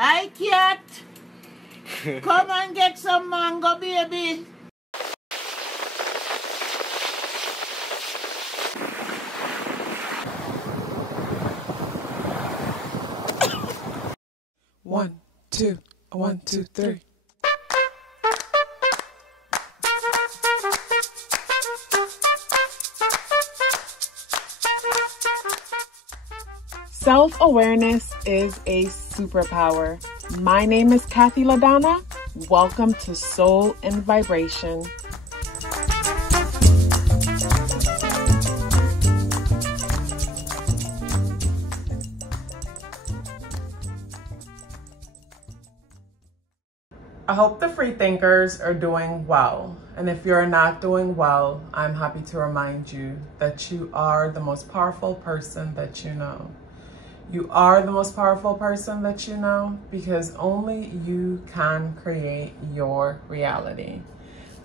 Hi, cat. Come and get some mango, baby. One, two, 1, 2, 3. Self-awareness is a superpower. My name is KathyLaDonna. Welcome to Soul and Vibration. I hope the free thinkers are doing well. And if you're not doing well, I'm happy to remind you that you are the most powerful person that you know. You are the most powerful person that you know because only you can create your reality.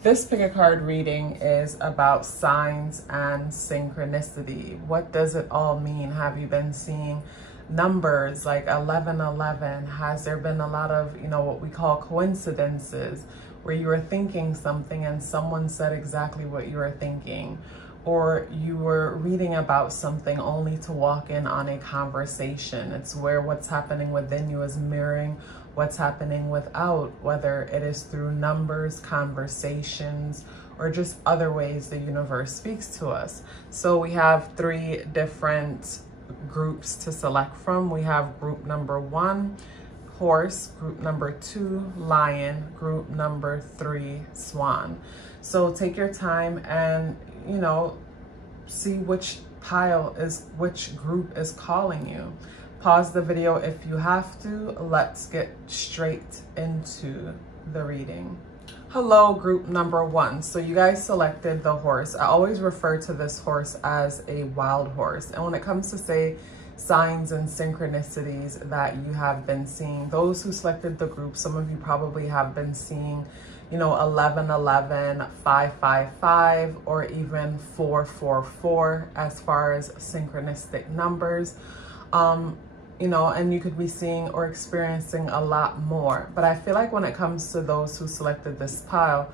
This pick a card reading is about signs and synchronicity. What does it all mean? Have you been seeing numbers like 1111? Has there been a lot of, what we call coincidences where you were thinking something and someone said exactly what you were thinking? Or you were reading about something only to walk in on a conversation. It's where what's happening within you is mirroring what's happening without, whether it is through numbers, conversations, or just other ways the universe speaks to us. So we have 3 different groups to select from. We have group number 1, horse, group number 2, lion, group number 3, swan. So take your time and, see which group is calling you. Pause the video if you have to. Let's get straight into the reading. Hello, group number 1. So you guys selected the horse. I always refer to this horse as a wild horse. And when it comes to, say, signs and synchronicities that you have been seeing, those who selected the group, some of you probably have been seeing 1111, 555, or even 444 as far as synchronistic numbers. And you could be seeing or experiencing a lot more. But I feel like when it comes to those who selected this pile,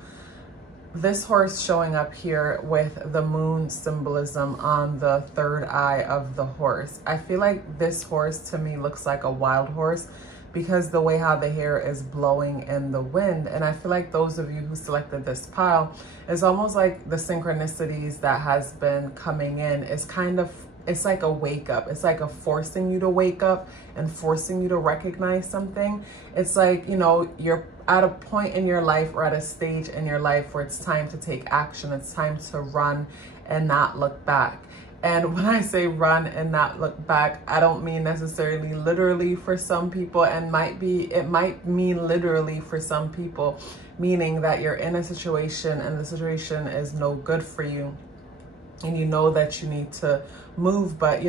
this horse showing up here with the moon symbolism on the 3rd eye of the horse, I feel like this horse to me looks like a wild horse because the way how the hair is blowing in the wind. And I feel like those of you who selected this pile, is almost like the synchronicities that has been coming in is it's like a wake up. It's like a forcing you to wake up and forcing you to recognize something. It's like, you're at a point in your life or at a stage in your life where it's time to take action. It's time to run and not look back. And when I say run and not look back, I don't mean necessarily literally for some people, and it might mean literally for some people, meaning that you're in a situation and the situation is no good for you and you know that you need to move. But,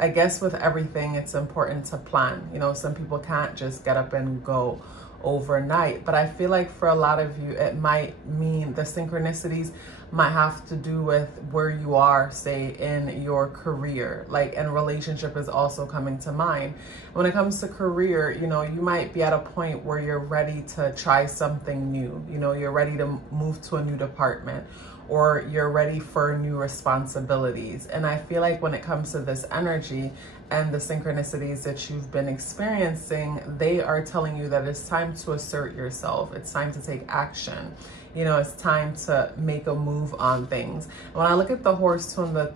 I guess with everything, it's important to plan. Some people can't just get up and go overnight. But I feel like for a lot of you, it might mean the synchronicities might have to do with where you are, say, in your career, and relationship is also coming to mind. When it comes to career, you might be at a point where you're ready to try something new. You're ready to move to a new department, or you're ready for new responsibilities. And I feel like when it comes to this energy and the synchronicities that you've been experiencing, they are telling you that it's time to assert yourself. It's time to take action. It's time to make a move on things. When I look at the horse to the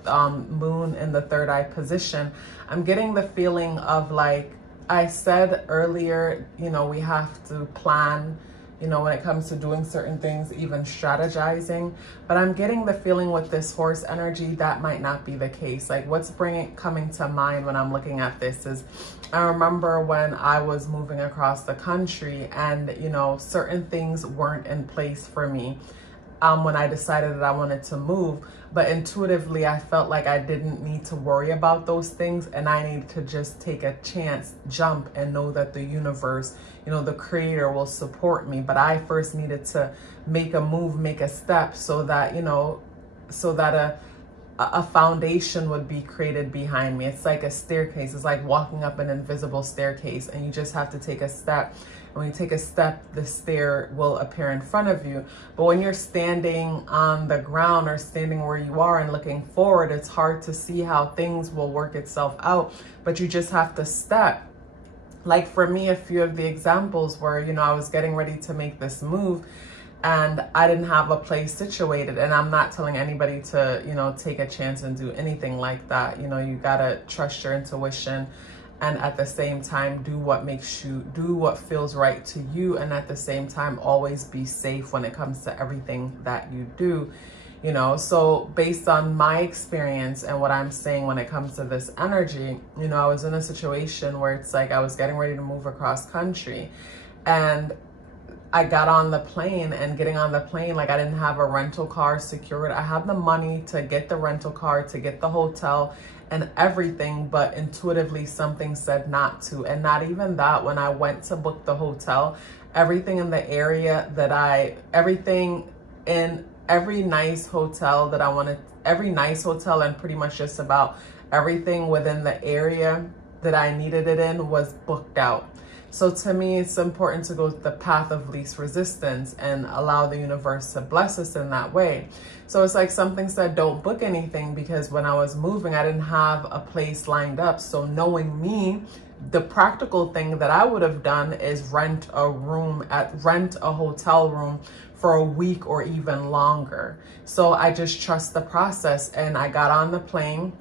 moon in the 3rd eye position, I'm getting the feeling of, like I said earlier, we have to plan, when it comes to doing certain things, even strategizing. But I'm getting the feeling with this horse energy that might not be the case. Like what's coming to mind when I'm looking at this is, I remember when I was moving across the country and, certain things weren't in place for me when I decided that I wanted to move. But intuitively, I felt like I didn't need to worry about those things and I needed to just take a chance, jump, and know that the universe, the creator will support me. But I first needed to make a move, make a step so that, a foundation would be created behind me. It's like a staircase. It's like walking up an invisible staircase, and you just have to take a step. And when you take a step, the stair will appear in front of you. But when you're standing on the ground or standing where you are and looking forward, it's hard to see how things will work itself out, but you just have to step. Like for me, a few of the examples were, you know, I was getting ready to make this move and I didn't have a place situated. And I'm not telling anybody to, you know, take a chance and do anything like that. You know, you gotta trust your intuition, and at the same time, do what feels right to you. And at the same time, always be safe when it comes to everything that you do. You know, so based on my experience and what I'm saying when it comes to this energy, you know, I was in a situation where it's like I was getting ready to move across country, and I got on the plane, and getting on the plane, like I didn't have a rental car secured. I had the money to get the rental car, to get the hotel and everything, but intuitively something said not to. And not even that, when I went to book the hotel, everything in the area that everything in every nice hotel that I wanted, every nice hotel, and pretty much just about everything within the area that I needed it in was booked out. So to me, it's important to go the path of least resistance and allow the universe to bless us in that way. So it's like something said, don't book anything, because when I was moving, I didn't have a place lined up. So knowing me, the practical thing that I would have done is rent a hotel room for a week or even longer. So I just trust the process, and I got on the plane.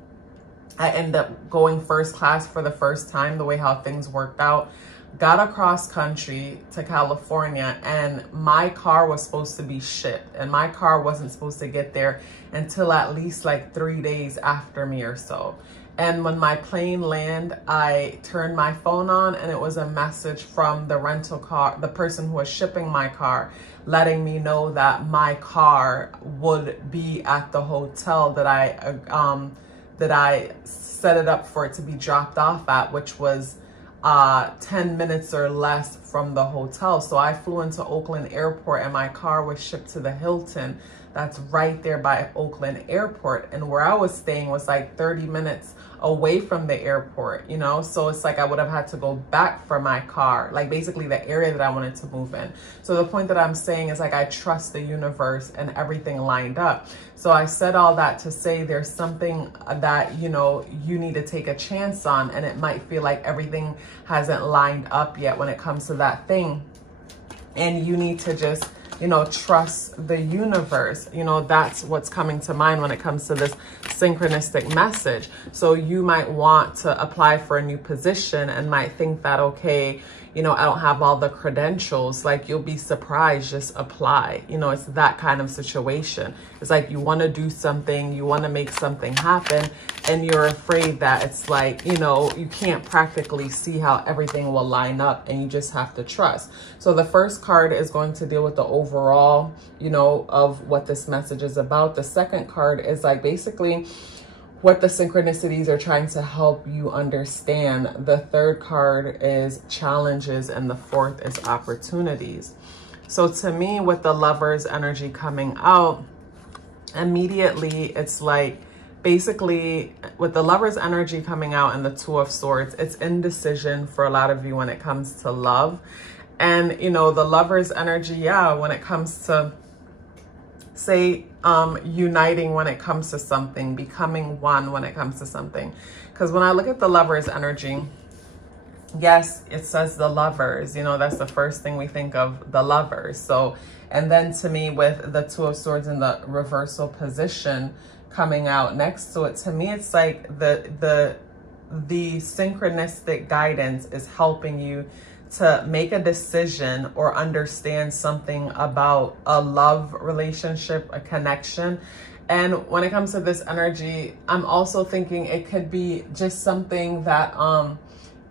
I ended up going first class for the first time, the way how things worked out. Got across country to California, and my car was supposed to be shipped, and my car wasn't supposed to get there until at least like 3 days after me or so. And when my plane landed, I turned my phone on, and it was a message from the rental car, the person who was shipping my car, letting me know that my car would be at the hotel that I set it up for it to be dropped off at, which was 10 minutes or less from the hotel. So I flew into Oakland Airport, and my car was shipped to the Hilton that's right there by Oakland Airport. And where I was staying was like 30 minutes away from the airport, you know? So it's like I would have had to go back for my car, like basically the area that I wanted to move in. So the point that I'm saying is like I trust the universe and everything lined up. So I said all that to say there's something that, you know, you need to take a chance on, and it might feel like everything hasn't lined up yet when it comes to that thing. And you need to just, you know, trust the universe. You know, that's what's coming to mind when it comes to this synchronistic message. So you might want to apply for a new position and might think that, okay, you know, I don't have all the credentials. Like, you'll be surprised, just apply. You know, it's that kind of situation. It's like you want to do something, you want to make something happen, and you're afraid that it's like, you know, you can't practically see how everything will line up, and you just have to trust. So the first card is going to deal with the overall, you know, of what this message is about. The second card is like basically what the synchronicities are trying to help you understand. The third card is challenges, and the fourth is opportunities. So to me, with the Lover's energy coming out, immediately it's like, basically with the Lover's energy coming out and the Two of Swords, it's indecision for a lot of you when it comes to love. And, you know, the Lover's energy, yeah, when it comes to, say, uniting when it comes to something, becoming one when it comes to something. Because when I look at the Lover's energy, yes, it says the Lovers, you know, that's the first thing we think of, the Lovers. So, and then to me, with the Two of Swords in the reversal position coming out next to it, to me, it's like the synchronistic guidance is helping you to make a decision or understand something about a love relationship, a connection. And when it comes to this energy, I'm also thinking it could be just something that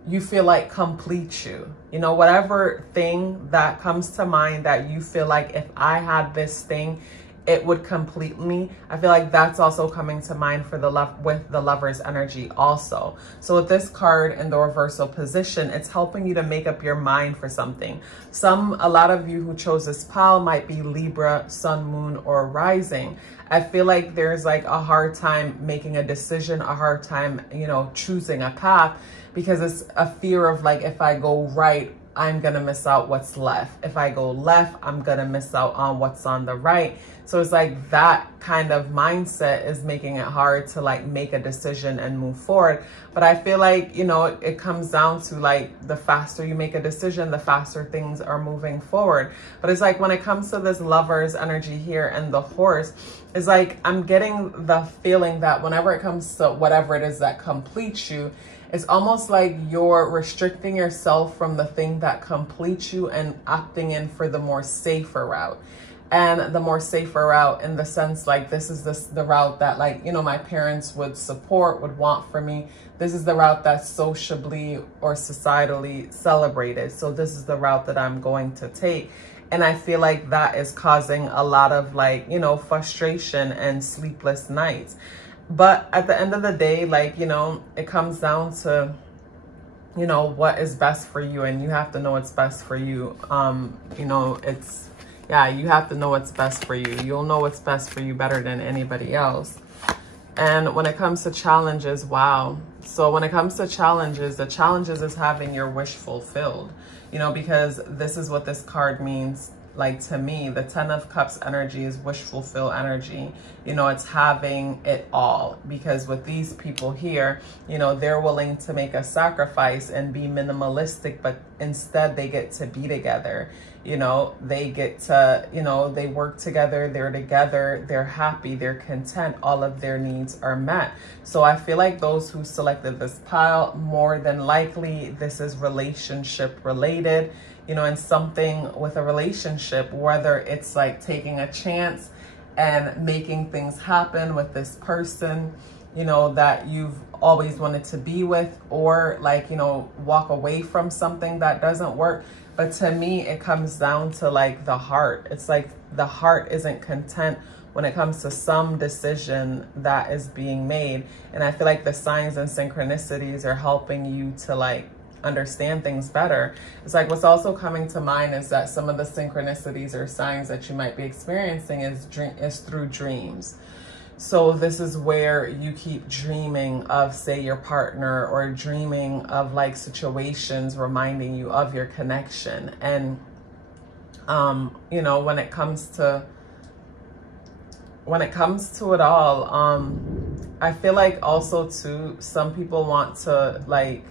you feel like completes you. You know, whatever thing that comes to mind that you feel like, if I had this thing, it would complete me. I feel like that's also coming to mind for the with the Lover's energy also. So with this card in the reversal position, it's helping you to make up your mind for something. A lot of you who chose this pile might be Libra, Sun, Moon, or Rising. I feel like there's like a hard time making a decision, a hard time, you know, choosing a path, because it's a fear of like, if I go right, I'm gonna miss out what's left. If I go left, I'm gonna miss out on what's on the right. So it's like that kind of mindset is making it hard to like make a decision and move forward. But I feel like, you know, it comes down to like, the faster you make a decision, the faster things are moving forward. But it's like when it comes to this Lover's energy here and the Horse, it's like I'm getting the feeling that whenever it comes to whatever it is that completes you, it's almost like you're restricting yourself from the thing that completes you and opting in for the more safer route. And the more safer route in the sense like, this is the route that, like, you know, my parents would support, would want for me. This is the route that's sociably or societally celebrated. So this is the route that I'm going to take. And I feel like that is causing a lot of like, you know, frustration and sleepless nights. But at the end of the day, like, you know, it comes down to, you know, what is best for you, and you have to know what's best for you. You know, yeah, you have to know what's best for you. You'll know what's best for you better than anybody else. And when it comes to challenges, wow. So when it comes to challenges, the challenges is having your wish fulfilled, you know, because this is what this card means. Like, to me, the 10 of Cups energy is wish fulfill energy. You know, it's having it all, because with these people here, you know, they're willing to make a sacrifice and be minimalistic, but instead they get to be together. You know, they get to, you know, they work together, they're happy, they're content, all of their needs are met. So I feel like those who selected this pile, more than likely, this is relationship related. You know, and something with a relationship, whether it's like taking a chance and making things happen with this person, you know, that you've always wanted to be with, or like, you know, walk away from something that doesn't work. But to me, it comes down to like the heart. It's like the heart isn't content when it comes to some decision that is being made. And I feel like the signs and synchronicities are helping you to like understand things better. It's like what's also coming to mind is that some of the synchronicities or signs that you might be experiencing is through dreams. So this is where you keep dreaming of, say, your partner, or dreaming of like situations reminding you of your connection. And you know, when it comes to it all, I feel like also too, some people want to like,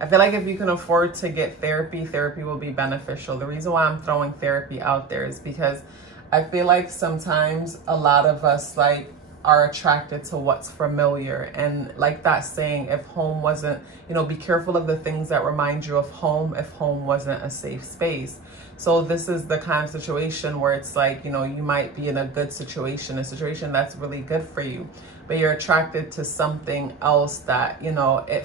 I feel like if you can afford to get therapy, therapy will be beneficial. The reason why I'm throwing therapy out there is because I feel like sometimes a lot of us like are attracted to what's familiar. And like that saying, if home wasn't, you know, be careful of the things that remind you of home if home wasn't a safe space. So this is the kind of situation where it's like, you know, you might be in a good situation, a situation that's really good for you, but you're attracted to something else that, you know, it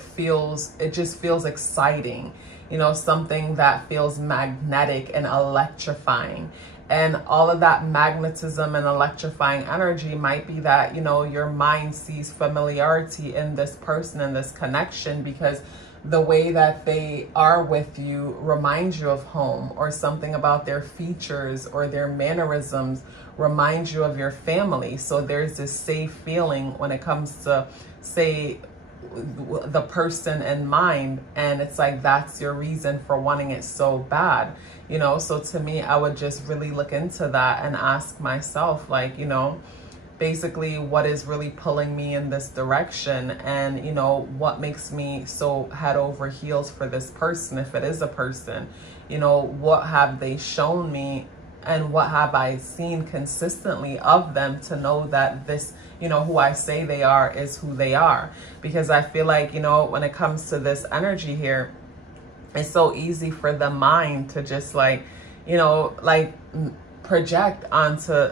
just feels exciting, you know, something that feels magnetic and electrifying. And all of that magnetism and electrifying energy might be that, you know, your mind sees familiarity in this person and this connection, because the way that they are with you reminds you of home, or something about their features or their mannerisms reminds you of your family. So there's this safe feeling when it comes to, say, the person in mind, and it's like that's your reason for wanting it so bad, you know. So to me, I would just really look into that and ask myself, like, you know, basically what is really pulling me in this direction, and you know, what makes me so head over heels for this person, if it is a person. You know, what have they shown me, and what have I seen consistently of them to know that this, you know, who I say they are is who they are. Because I feel like, you know, when it comes to this energy here, it's so easy for the mind to just like, you know, like project onto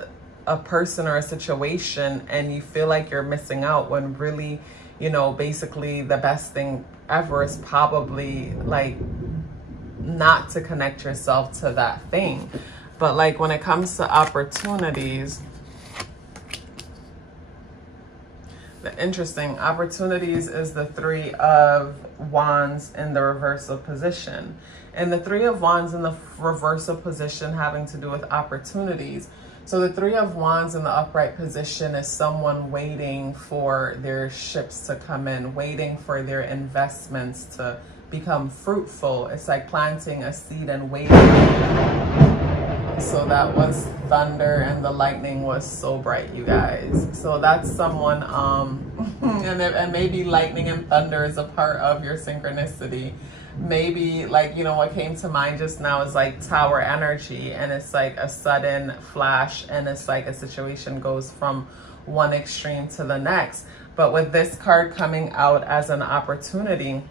a person or a situation, and you feel like you're missing out, when really, you know, basically the best thing ever is probably like not to connect yourself to that thing. But like when it comes to opportunities, interesting. Opportunities is the Three of Wands in the reversal position. And the Three of Wands in the reversal position having to do with opportunities. So the Three of Wands in the upright position is someone waiting for their ships to come in, waiting for their investments to become fruitful. It's like planting a seed and waiting. So that was thunder, and the lightning was so bright, you guys. So that's someone, and maybe lightning and thunder is a part of your synchronicity. Maybe, like, you know, what came to mind just now is like tower energy, and it's like a sudden flash, and it's like a situation goes from one extreme to the next. But with this card coming out as an opportunity,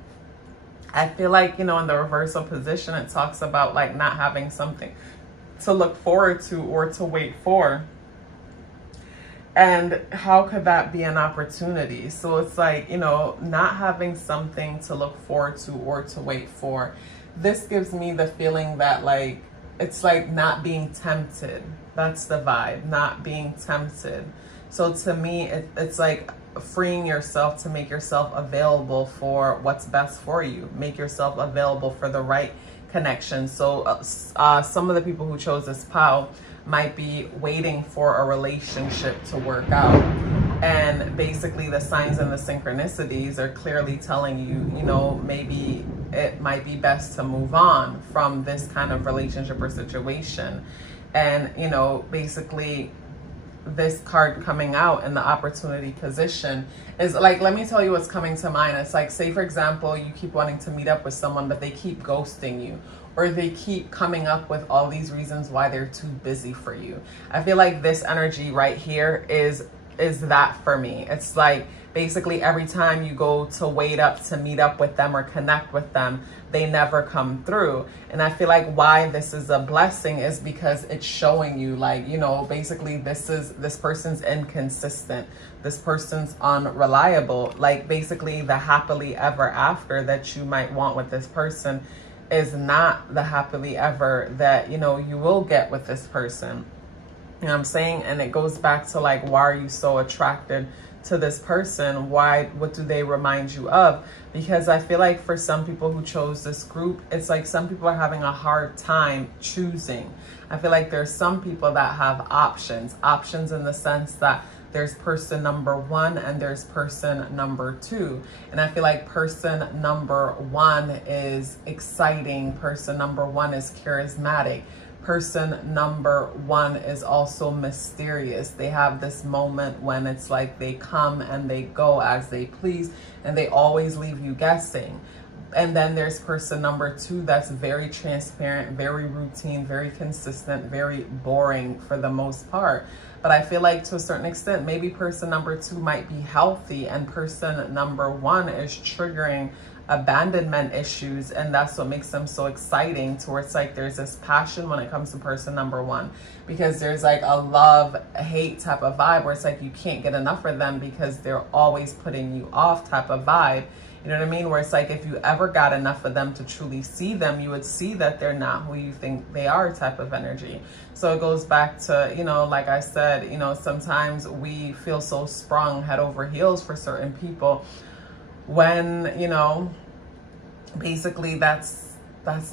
I feel like, you know, in the reversal position, it talks about like not having something to look forward to or to wait for. And how could that be an opportunity? So it's like, you know, not having something to look forward to or to wait for. This gives me the feeling that, like, it's like not being tempted. That's the vibe, not being tempted. So to me, it's like freeing yourself to make yourself available for what's best for you. Make yourself available for the right connection. So some of the people who chose this pile might be waiting for a relationship to work out. And basically the signs and the synchronicities are clearly telling you, you know, maybe it might be best to move on from this kind of relationship or situation. And, you know, basically this card coming out in the opportunity position is like, let me tell you what's coming to mind. It's like, say for example, you keep wanting to meet up with someone, but they keep ghosting you, or they keep coming up with all these reasons why they're too busy for you. I feel like this energy right here is that for me. It's like basically every time you go to wait up to meet up with them or connect with them, they never come through. And I feel like why this is a blessing is because it's showing you, like, you know, basically this person's inconsistent. This person's unreliable. Like basically the happily ever after that you might want with this person is not the happily ever that, you know, you will get with this person. You know what I'm saying? And it goes back to like, why are you so attracted to this person? What do they remind you of? Because I feel like for some people who chose this group, it's like some people are having a hard time choosing. I feel like there's some people that have options in the sense that there's person number one and there's person number two. And I feel like person number one is exciting. Person number one is charismatic. Person number one is also mysterious. They have this moment when it's like they come and they go as they please, and they always leave you guessing. And then there's person number two that's very transparent, very routine, very consistent, very boring for the most part. But I feel like to a certain extent, maybe person number two might be healthy and person number one is triggering abandonment issues, and that's what makes them so exciting, to where it's like there's this passion when it comes to person number one, because there's like a love-hate type of vibe where it's like you can't get enough of them because they're always putting you off type of vibe. You know what I mean? Where it's like if you ever got enough of them to truly see them, you would see that they're not who you think they are type of energy. So it goes back to, you know, like I said, you know, sometimes we feel so sprung head over heels for certain people when, you know, basically that's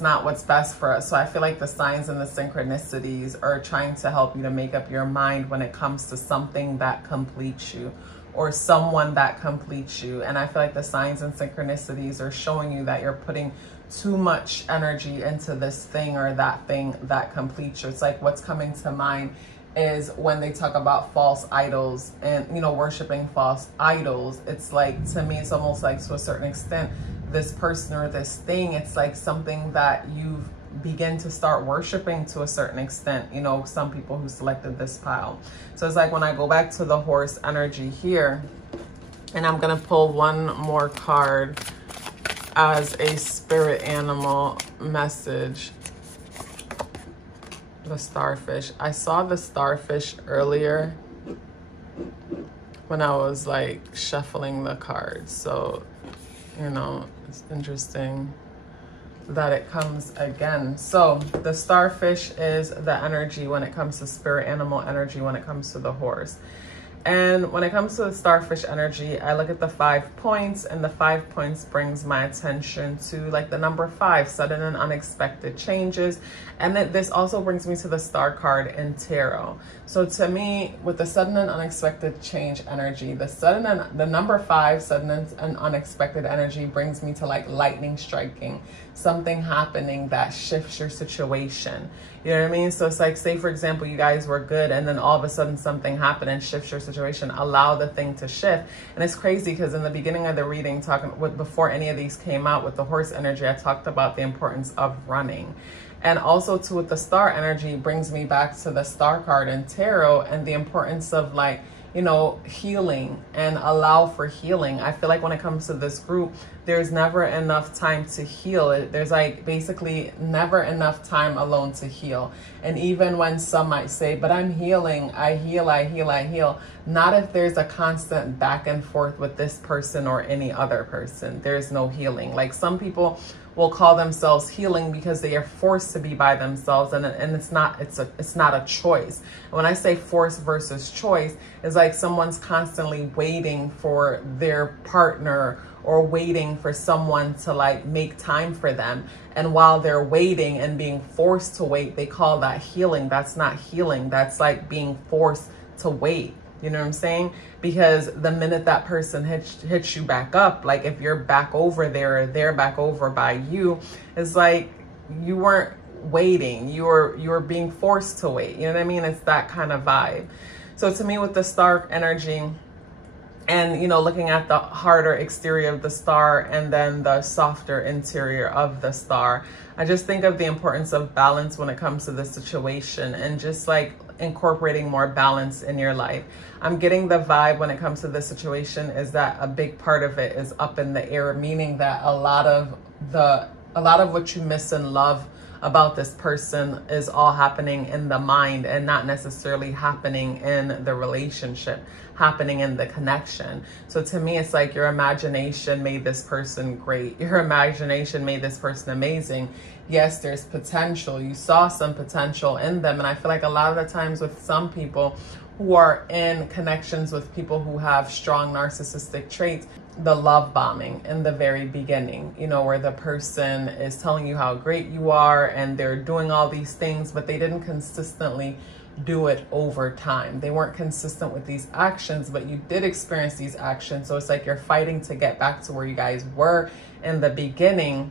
not what's best for us. So I feel like the signs and the synchronicities are trying to help you to make up your mind when it comes to something that completes you or someone that completes you. And I feel like the signs and synchronicities are showing you that you're putting too much energy into this thing or that thing that completes you. It's like what's coming to mind is when they talk about false idols and, you know, worshiping false idols. It's like, to me, it's almost like to a certain extent, this person or this thing, it's like something that you've begin to start worshiping to a certain extent, you know, some people who selected this pile. So it's like when I go back to the horse energy here, and I'm going to pull one more card as a spirit animal message. The starfish. I saw the starfish earlier when I was like shuffling the cards. So, you know, it's interesting that it comes again. So the starfish is the energy when it comes to spirit animal energy, when it comes to the horse. And when it comes to the starfish energy, I look at the 5 points, and the 5 points brings my attention to like the number 5, sudden and unexpected changes. And then this also brings me to the star card in tarot. So to me, with the sudden and unexpected change energy, the number 5, sudden and unexpected energy brings me to like lightning striking, something happening that shifts your situation. You know what I mean? So it's like, say for example, you guys were good and then all of a sudden something happened and shifts your situation. Allow the thing to shift. And it's crazy because in the beginning of the reading, before any of these came out with the horse energy, I talked about the importance of running. And also too, with the star energy, brings me back to the star card in tarot and the importance of like, you know, healing and allow for healing. I feel like when it comes to this group, there's never enough time to heal. There's like basically never enough time alone to heal. And even when some might say, but I'm healing, I heal. Not if there's a constant back and forth with this person or any other person. There's no healing. Like some people will call themselves healing because they are forced to be by themselves, and it's not a choice. When I say force versus choice, it's like someone's constantly waiting for their partner or waiting for someone to like make time for them, and while they're waiting and being forced to wait, they call that healing. That's not healing. That's like being forced to wait. You know what I'm saying? Because the minute that person hits you back up, like if you're back over there or they're back over by you, it's like you weren't waiting. You were being forced to wait. You know what I mean? It's that kind of vibe. So to me, with the star energy, and, you know, looking at the harder exterior of the star and then the softer interior of the star, I just think of the importance of balance when it comes to this situation and just like incorporating more balance in your life. I'm getting the vibe when it comes to this situation is that a big part of it is up in the air, meaning that a lot of what you miss in love about this person is all happening in the mind and not necessarily happening in the relationship, happening in the connection. So to me, it's like your imagination made this person great. Your imagination made this person amazing. Yes, there's potential. You saw some potential in them. And I feel like a lot of the times with some people who are in connections with people who have strong narcissistic traits, the love bombing in the very beginning, you know, where the person is telling you how great you are and they're doing all these things, but they didn't consistently do it over time. They weren't consistent with these actions, but you did experience these actions. So it's like you're fighting to get back to where you guys were in the beginning.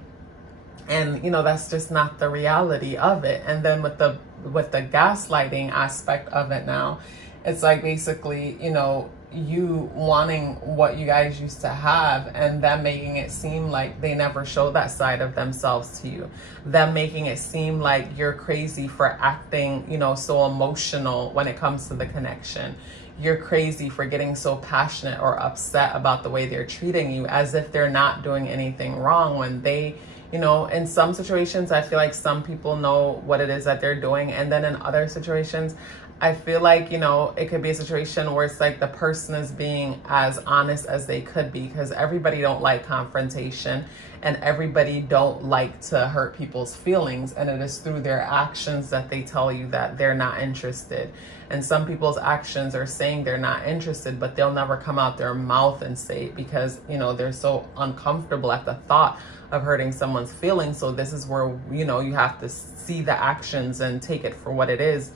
And, you know, that's just not the reality of it. And then with the gaslighting aspect of it now, it's like basically, you know, you wanting what you guys used to have and them making it seem like they never show that side of themselves to you. Them making it seem like you're crazy for acting, you know, so emotional when it comes to the connection. You're crazy for getting so passionate or upset about the way they're treating you, as if they're not doing anything wrong when they, you know, in some situations, I feel like some people know what it is that they're doing. And then in other situations, I feel like, you know, it could be a situation where it's like the person is being as honest as they could be, because everybody don't like confrontation and everybody don't like to hurt people's feelings. And it is through their actions that they tell you that they're not interested. And some people's actions are saying they're not interested, but they'll never come out their mouth and say it because, you know, they're so uncomfortable at the thought of hurting someone's feelings. So this is where, you know, you have to see the actions and take it for what it is.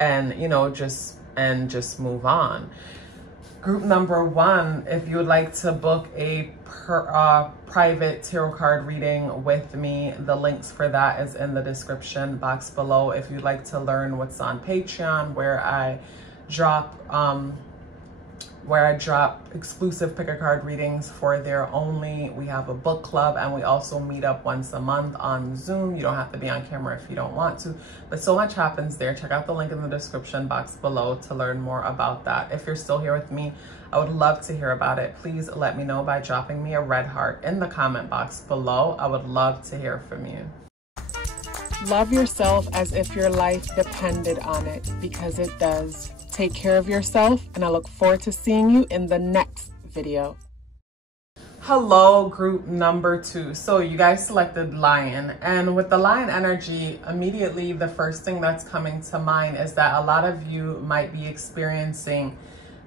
And, you know, just move on. Group number 1, if you would like to book a private tarot card reading with me, the links for that is in the description box below. If you'd like to learn what's on Patreon, where I drop exclusive pick a card readings for there only. We have a book club and we also meet up once a month on Zoom. You don't have to be on camera if you don't want to, but so much happens there. Check out the link in the description box below to learn more about that. If you're still here with me, I would love to hear about it. Please let me know by dropping me a red heart in the comment box below. I would love to hear from you. Love yourself as if your life depended on it, because it does. Take care of yourself, and I look forward to seeing you in the next video. Hello, group number 2. So you guys selected Lion, and with the Lion energy, immediately the first thing that's coming to mind is that a lot of you might be experiencing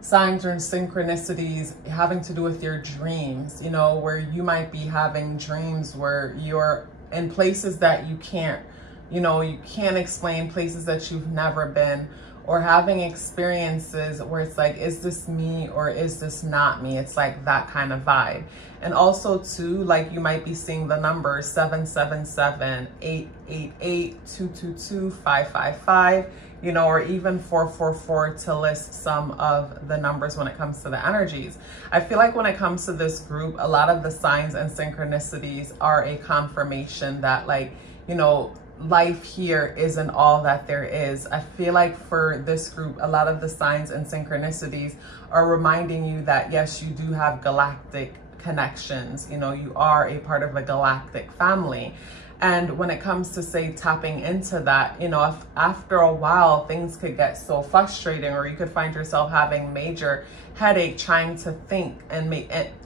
signs or synchronicities having to do with your dreams, you know, where you might be having dreams where you're in places that you can't, you know, you can't explain, places that you've never been, or having experiences where it's like, is this me or is this not me? It's like that kind of vibe. And also too, like you might be seeing the numbers 777, 888, 222, 555, you know, or even 444 to list some of the numbers when it comes to the energies. I feel like when it comes to this group, a lot of the signs and synchronicities are a confirmation that, like, you know, life here isn't all that there is. I feel like for this group, a lot of the signs and synchronicities are reminding you that yes, you do have galactic connections. You know, you are a part of a galactic family. And when it comes to, say, tapping into that, you know, if after a while things could get so frustrating, or you could find yourself having major headache trying to think and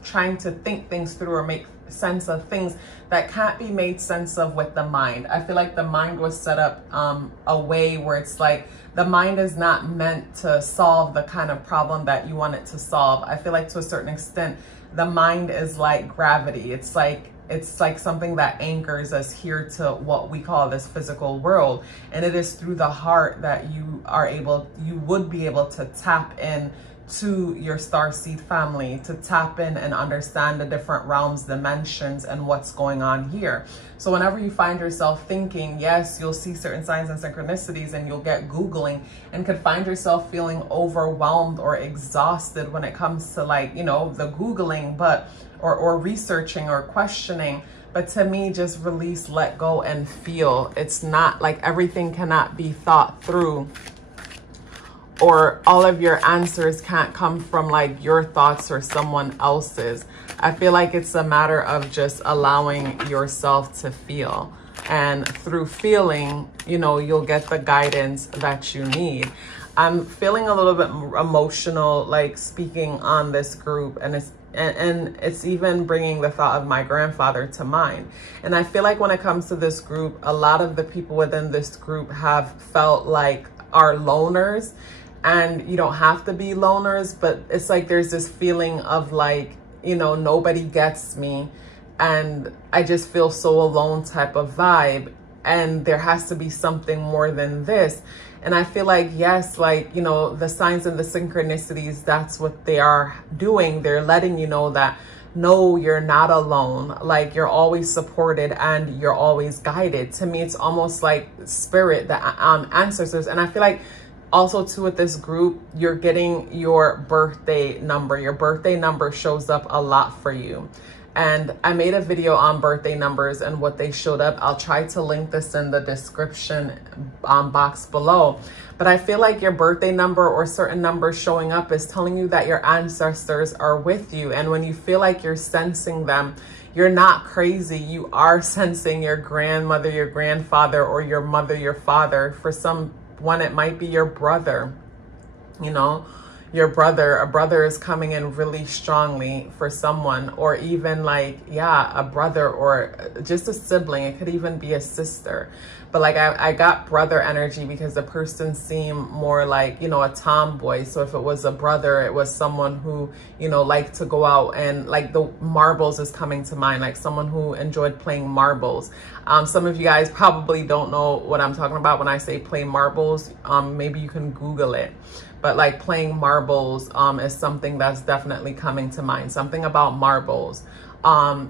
trying to think things through or make sense of things that can't be made sense of with the mind. I feel like the mind was set up a way where it's like the mind is not meant to solve the kind of problem that you want it to solve. I feel like to a certain extent, the mind is like gravity. It's like something that anchors us here to what we call this physical world. And it is through the heart that you would be able to tap in to your starseed family, to tap in and understand the different realms, dimensions, and what's going on here. So whenever you find yourself thinking, yes, you'll see certain signs and synchronicities and you'll get Googling and could find yourself feeling overwhelmed or exhausted when it comes to, like, you know, the Googling, but or researching or questioning. But to me, just release, let go, and feel. It's not like everything cannot be thought through, or all of your answers can't come from like your thoughts or someone else's. I feel like it's a matter of just allowing yourself to feel. And through feeling, you know, you'll get the guidance that you need. I'm feeling a little bit emotional, like speaking on this group, and it's even bringing the thought of my grandfather to mind. And I feel like when it comes to this group, a lot of the people within this group have felt like are loners. And you don't have to be loners, but it's like there's this feeling of like, you know, nobody gets me and I just feel so alone type of vibe. And there has to be something more than this. And I feel like, yes, like, you know, the signs and the synchronicities, that's what they are doing. They're letting you know that, no, you're not alone. Like, you're always supported and you're always guided. To me, it's almost like spirit, the ancestors. And I feel like also too with this group, you're getting your birthday number. Your birthday number shows up a lot for you. And I made a video on birthday numbers and what they showed up. I'll try to link this in the description box below. But I feel like your birthday number or certain numbers showing up is telling you that your ancestors are with you. And when you feel like you're sensing them, you're not crazy. You are sensing your grandmother, your grandfather, or your mother, your father. For someone, it might be your brother, you know. Your brother, a brother is coming in really strongly for someone, or even like, yeah, a brother or just a sibling. It could even be a sister. But like I got brother energy because the person seemed more like, you know, a tomboy. So if it was a brother, it was someone who, you know, liked to go out and like the marbles is coming to mind, like someone who enjoyed playing marbles. Some of you guys probably don't know what I'm talking about when I say play marbles. Maybe you can Google it. But like playing marbles is something that's definitely coming to mind. Something about marbles.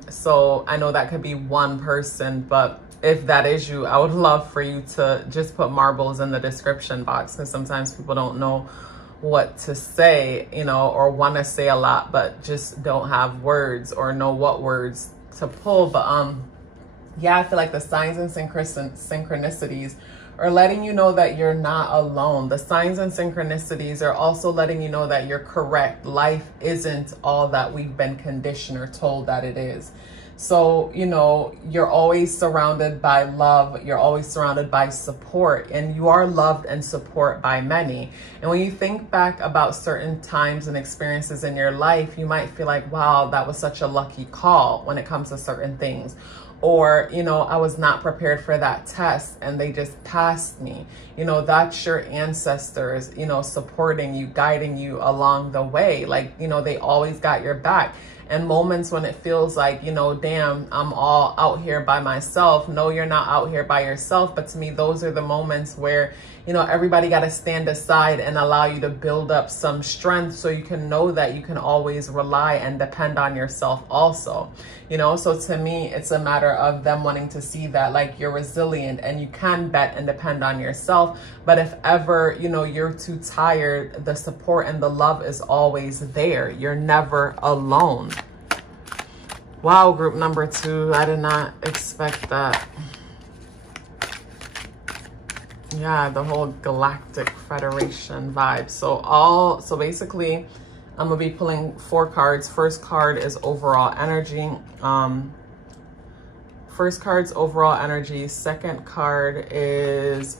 So I know that could be one person, but if that is you, I would love for you to just put marbles in the description box, because sometimes people don't know what to say, you know, or want to say a lot, but just don't have words or know what words to pull. But yeah, I feel like the signs and synchronicities are letting you know that you're not alone. The signs and synchronicities are also letting you know that you're correct. Life isn't all that we've been conditioned or told that it is. So, you know, you're always surrounded by love. You're always surrounded by support, and you are loved and supported by many. And when you think back about certain times and experiences in your life, you might feel like, wow, that was such a lucky call when it comes to certain things. or, you know, I was not prepared for that test and they just passed me. You know, that's your ancestors, you know, supporting you, guiding you along the way. Like, you know, they always got your back. And moments when it feels like, you know, damn, I'm all out here by myself. No, you're not out here by yourself. But to me, those are the moments where, you know, everybody got to stand aside and allow you to build up some strength so you can know that you can always rely and depend on yourself also. You know, so to me, it's a matter of them wanting to see that, like, you're resilient and you can bet and depend on yourself. But if ever, you know, you're too tired, the support and the love is always there. You're never alone. Wow, group number 2, I did not expect that. Yeah, the whole Galactic Federation vibe. So basically, I'm gonna be pulling 4 cards. First card is overall energy. First card's overall energy. Second card is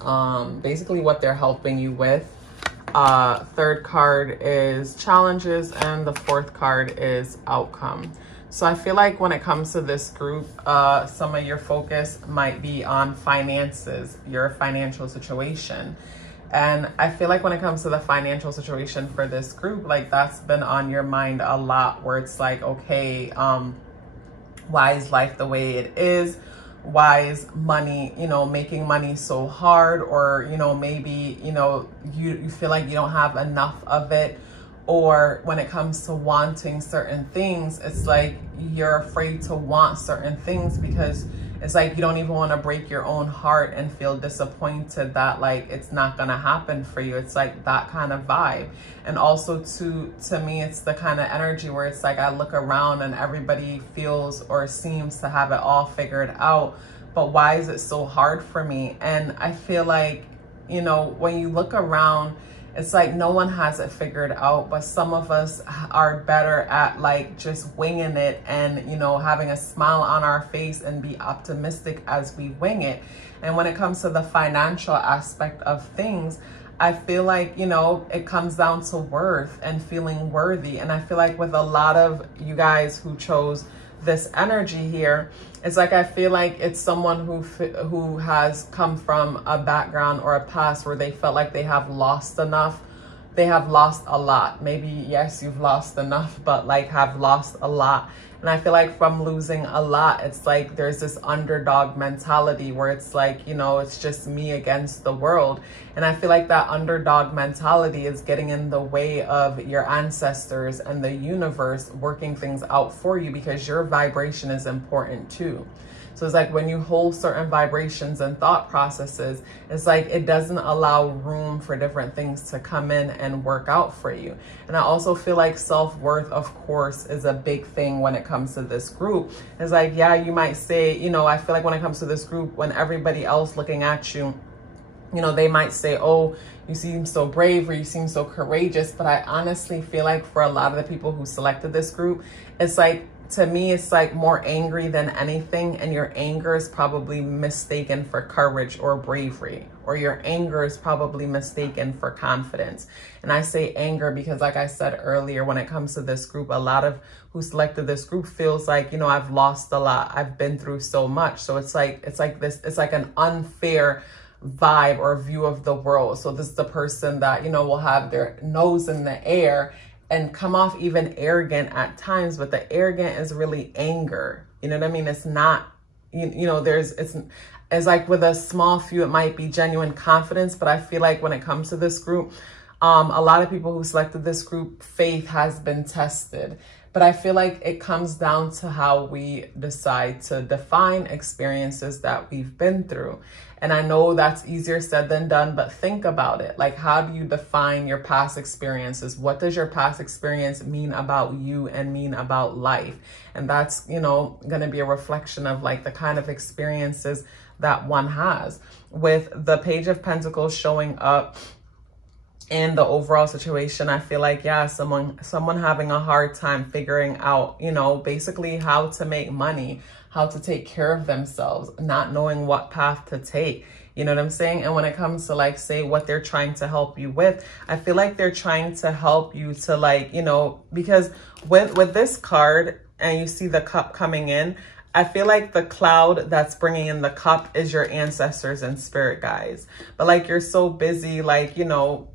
basically what they're helping you with. Third card is challenges, and the fourth card is outcome. So I feel like when it comes to this group, some of your focus might be on finances, your financial situation. And I feel like when it comes to the financial situation for this group, like, that's been on your mind a lot, where it's like, okay, why is life the way it is? Why is money, you know, making money so hard? Or, you know, maybe, you know, you feel like you don't have enough of it. Or when it comes to wanting certain things, it's like you're afraid to want certain things because it's like you don't even want to break your own heart and feel disappointed that, like, it's not going to happen for you. It's like that kind of vibe. And also to me, it's the kind of energy where it's like I look around and everybody feels or seems to have it all figured out. But why is it so hard for me? And I feel like, you know, when you look around, it's like no one has it figured out, but some of us are better at, like, just winging it and, you know, having a smile on our face and be optimistic as we wing it. And when it comes to the financial aspect of things, I feel like, you know, it comes down to worth and feeling worthy. And I feel like with a lot of you guys who chose this energy here, it's like I feel like it's someone who has come from a background or a past where they felt like they have lost enough. They have lost a lot. Maybe, yes, you've lost enough, but, like, have lost a lot. And I feel like from losing a lot, it's like there's this underdog mentality where it's like, you know, it's just me against the world. And I feel like that underdog mentality is getting in the way of your ancestors and the universe working things out for you, because your vibration is important too. So it's like when you hold certain vibrations and thought processes, it's like it doesn't allow room for different things to come in and work out for you. And I also feel like self-worth, of course, is a big thing when it comes to this group. It's like, yeah, you might say, you know, I feel like when it comes to this group, when everybody else looking at you, you know, they might say, oh, you seem so brave or you seem so courageous. But I honestly feel like for a lot of the people who selected this group, it's like, to me, it's like more angry than anything. And your anger is probably mistaken for courage or bravery, or your anger is probably mistaken for confidence. And I say anger because, like I said earlier, when it comes to this group, a lot of who selected this group feels like, you know, I've lost a lot. I've been through so much. So it's like an unfair vibe or view of the world. So this is the person that, you know, will have their nose in the air and come off even arrogant at times, but the arrogant is really anger. You know what I mean? It's not, you know, it's like with a small few, it might be genuine confidence, but I feel like when it comes to this group, a lot of people who selected this group, faith has been tested. But I feel like it comes down to how we decide to define experiences that we've been through. And I know that's easier said than done, but think about it. Like, how do you define your past experiences? What does your past experience mean about you and mean about life? And that's, you know, going to be a reflection of, like, the kind of experiences that one has. With the Page of Pentacles showing up in the overall situation, I feel like, yeah, someone having a hard time figuring out, you know, basically how to make money, how to take care of themselves, not knowing what path to take. You know what I'm saying? And when it comes to, like, say what they're trying to help you with, I feel like they're trying to help you to, like, you know, because with this card and you see the cup coming in, I feel like the cloud that's bringing in the cup is your ancestors and spirit guides. But like, you're so busy, like, you know,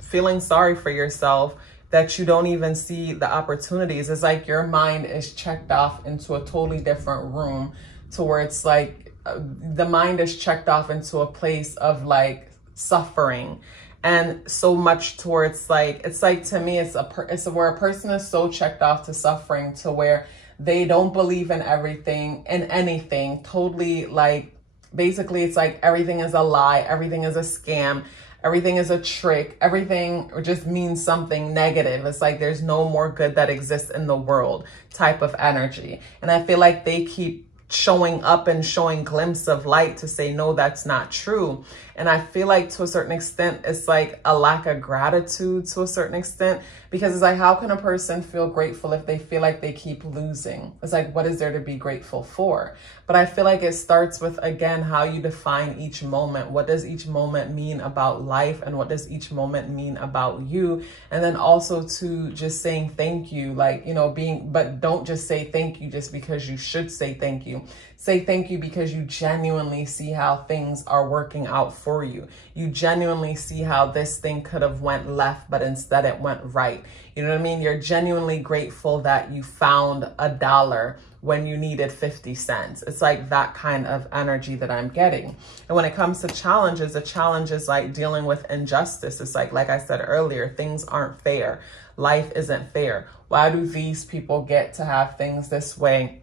feeling sorry for yourself that you don't even see the opportunities. It's like your mind is checked off into a totally different room to where it's like the mind is checked off into a place of like suffering. And so much towards like, it's like, to me, it's where a person is so checked off to suffering to where they don't believe in everything, in anything, totally like, basically it's like everything is a lie, everything is a scam, everything is a trick, everything just means something negative. It's like there's no more good that exists in the world type of energy. And I feel like they keep showing up and showing glimpses of light to say, no, that's not true. And I feel like to a certain extent, it's like a lack of gratitude to a certain extent, because it's like, how can a person feel grateful if they feel like they keep losing? It's like, what is there to be grateful for? But I feel like it starts with, again, how you define each moment. What does each moment mean about life? And what does each moment mean about you? And then also to just saying thank you, like, you know, but don't just say thank you just because you should say thank you. Say thank you because you genuinely see how things are working out for you. You genuinely see how this thing could have went left, but instead it went right. You know what I mean? You're genuinely grateful that you found $1 when you needed 50 cents. It's like that kind of energy that I'm getting. And when it comes to challenges, the challenge is like dealing with injustice. It's like I said earlier, things aren't fair. Life isn't fair. Why do these people get to have things this way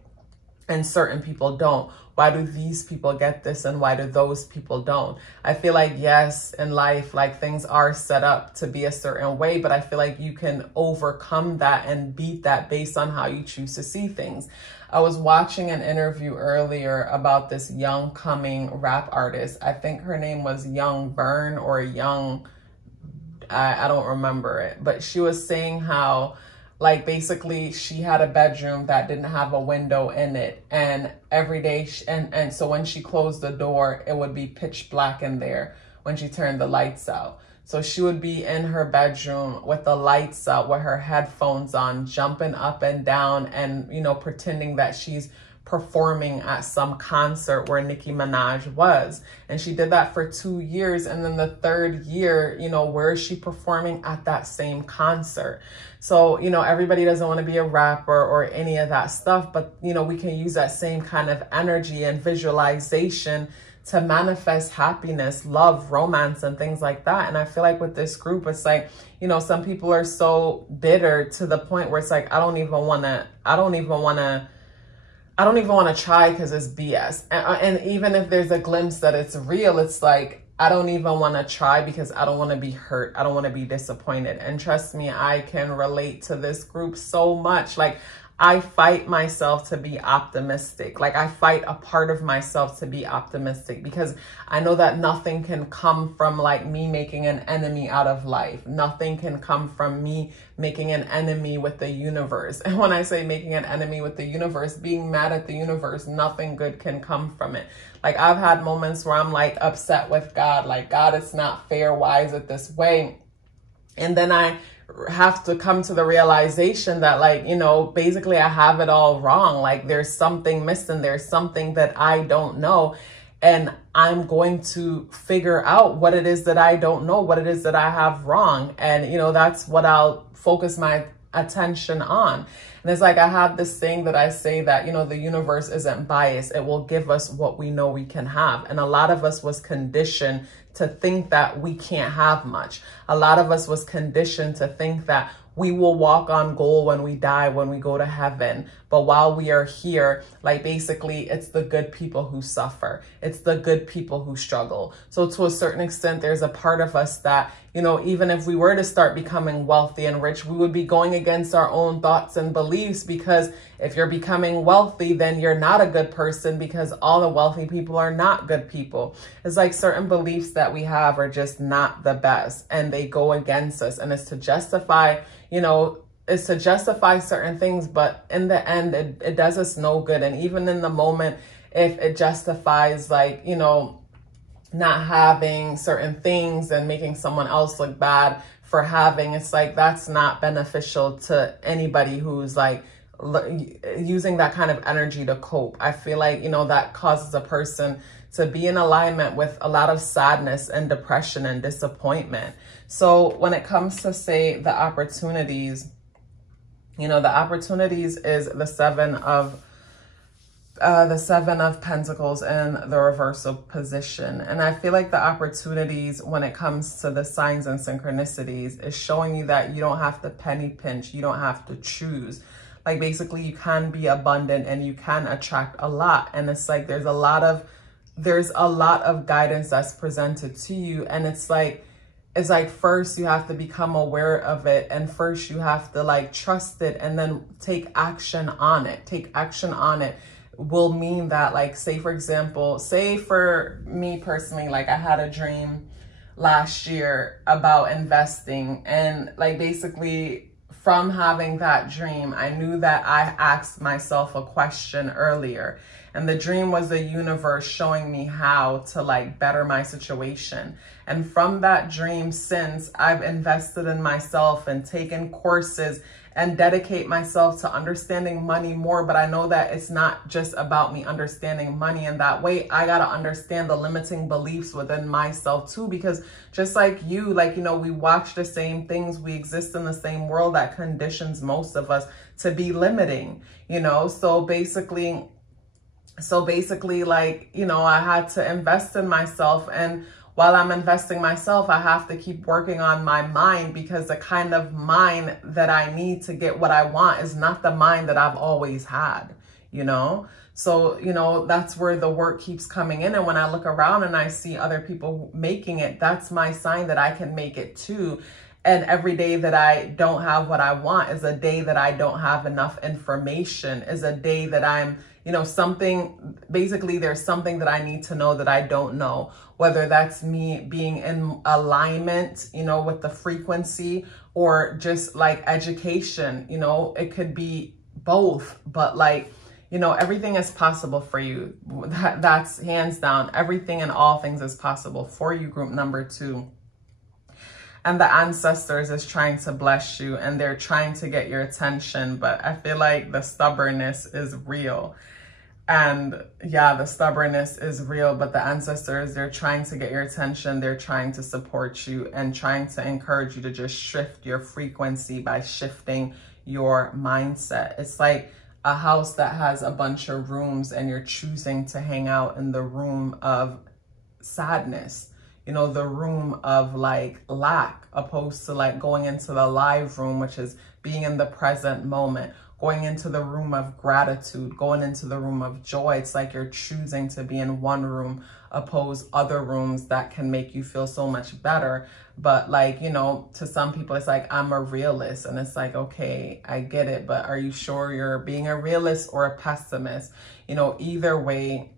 and certain people don't? Why do these people get this and why do those people don't? I feel like, yes, in life, like things are set up to be a certain way, but I feel like you can overcome that and beat that based on how you choose to see things. I was watching an interview earlier about this young coming rap artist. I think her name was Young Vern or Young, I don't remember it, but she was saying how, like, basically she had a bedroom that didn't have a window in it, and every day and so when she closed the door, it would be pitch black in there when she turned the lights out. So she would be in her bedroom with the lights out with her headphones on, jumping up and down and, you know, pretending that she's performing at some concert where Nicki Minaj was. And she did that for 2 years. And then the 3rd year, you know, where is she performing? At that same concert. So, you know, everybody doesn't want to be a rapper or any of that stuff, but, you know, we can use that same kind of energy and visualization to manifest happiness, love, romance, and things like that. And I feel like with this group, it's like, you know, some people are so bitter to the point where it's like, I don't even want to try because it's BS. And even if there's a glimpse that it's real, it's like, I don't even want to try because I don't want to be hurt. I don't want to be disappointed. And trust me, I can relate to this group so much. Like, I fight myself to be optimistic. Like, I fight a part of myself to be optimistic because I know that nothing can come from like me making an enemy out of life. Nothing can come from me making an enemy with the universe. And when I say making an enemy with the universe, being mad at the universe, nothing good can come from it. Like, I've had moments where I'm like upset with God, like, God, it's not fair. Why is it this way? And then I have to come to the realization that, like, you know, basically I have it all wrong. Like, there's something missing. There's something that I don't know. And I'm going to figure out what it is that I don't know, what it is that I have wrong. And, you know, that's what I'll focus my attention on. And it's like, I have this thing that I say that, you know, the universe isn't biased. It will give us what we know we can have. And a lot of us was conditioned to think that we can't have much. A lot of us was conditioned to think that we will walk on gold when we die, when we go to heaven. But while we are here, like, basically it's the good people who suffer. It's the good people who struggle. So to a certain extent, there's a part of us that, you know, even if we were to start becoming wealthy and rich, we would be going against our own thoughts and beliefs, because if you're becoming wealthy, then you're not a good person, because all the wealthy people are not good people. It's like certain beliefs that we have are just not the best, and they go against us, and it's to justify, you know, is to justify certain things, but in the end, it does us no good. And even in the moment, if it justifies, like, you know, not having certain things and making someone else look bad for having, it's like, that's not beneficial to anybody who's like using that kind of energy to cope. I feel like, you know, that causes a person to be in alignment with a lot of sadness and depression and disappointment. So when it comes to, say, the opportunities, you know, the opportunities is the Seven of Pentacles in the reversal position. And I feel like the opportunities when it comes to the signs and synchronicities is showing you that you don't have to penny pinch. You don't have to choose. Like, basically, you can be abundant and you can attract a lot. And it's like there's a lot of guidance that's presented to you. And it's like first you have to become aware of it, and first you have to like trust it and then take action on it. Take action on it will mean that, like, say for example, say for me personally, like I had a dream last year about investing, and like basically from having that dream, I knew that I asked myself a question earlier, and the dream was the universe showing me how to like better my situation. And from that dream since, I've invested in myself and taken courses and dedicate myself to understanding money more. But I know that it's not just about me understanding money in that way. I got to understand the limiting beliefs within myself too, because just like you, like, you know, we watch the same things. We exist in the same world that conditions most of us to be limiting, you know? So basically, like, you know, I had to invest in myself, and while I'm investing myself, I have to keep working on my mind, because the kind of mind that I need to get what I want is not the mind that I've always had, you know? So, you know, that's where the work keeps coming in. And when I look around and I see other people making it, that's my sign that I can make it too. And every day that I don't have what I want is a day that I don't have enough information, is a day that I'm, you know, basically there's something that I need to know that I don't know, whether that's me being in alignment, you know, with the frequency, or just like education, you know, it could be both, but like, you know, everything is possible for you. That's hands down. Everything and all things is possible for you, group number 2. And the ancestors is trying to bless you, and they're trying to get your attention. But I feel like the stubbornness is real. And yeah, the stubbornness is real, but the ancestors, they're trying to get your attention. They're trying to support you and trying to encourage you to just shift your frequency by shifting your mindset. It's like a house that has a bunch of rooms, and you're choosing to hang out in the room of sadness, you know, the room of like lack, opposed to like going into the live room, which is being in the present moment, going into the room of gratitude, going into the room of joy. It's like you're choosing to be in one room, opposed other rooms that can make you feel so much better. But like, you know, to some people, it's like, I'm a realist. And it's like, okay, I get it, but are you sure you're being a realist or a pessimist? You know, either way,